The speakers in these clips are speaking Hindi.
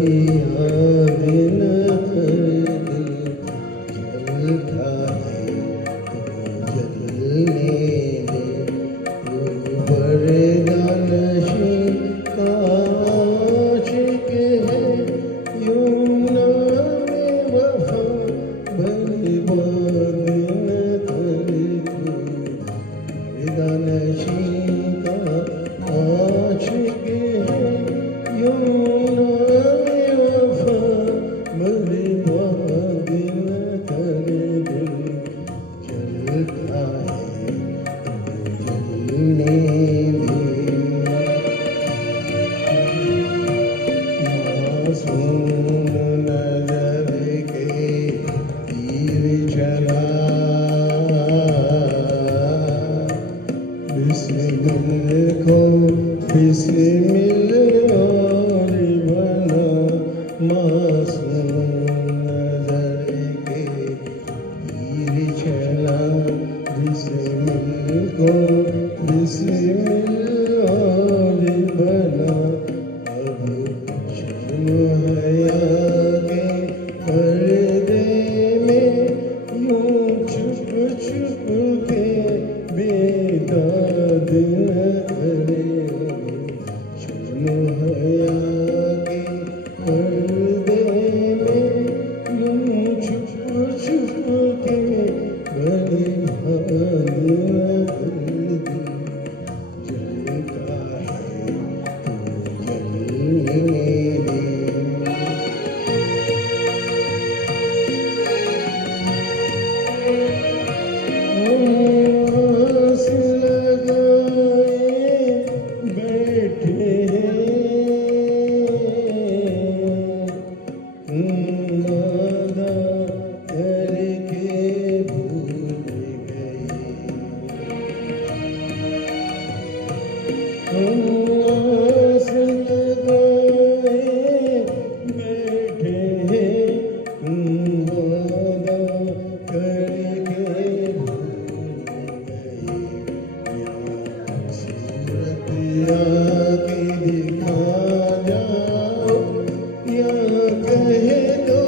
याद न कर दिल जलता है तो जलने दे तू वरदानशी आशिक है यूं नाम वफा बर्बाद न कर तू वरदानशी आशिक है यूं नाम वफा बर्बाद न कर दिल जलता है तो जलने दे मासूम नजर के तीर चला बिस्मिल को बिस्मिल और बना मासूम नजर के तीर चला बिस्मिल को बिस्मिल और बना अब शर्म हया के पर्दे में यूं छुप छुप के बेदाद न करे शर्म हया के पर्दे में यूं छुप छुप के बर्बाद न कर दिल जलता है तो जलने दे आस लगाए बैठे वादा करके भूल गए आस लगाए बैठे वादा करके सूरत आके दिखा जाओ या कह दो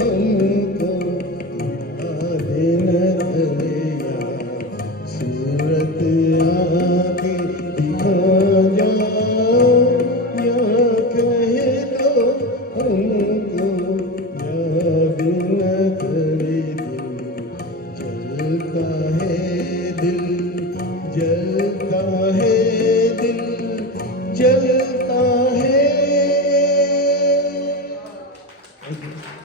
हमको याद न करे सूरत आके दिखा जाओ या कह दो हमको याद न करे दिल जलता है दिल जलता है दिल जल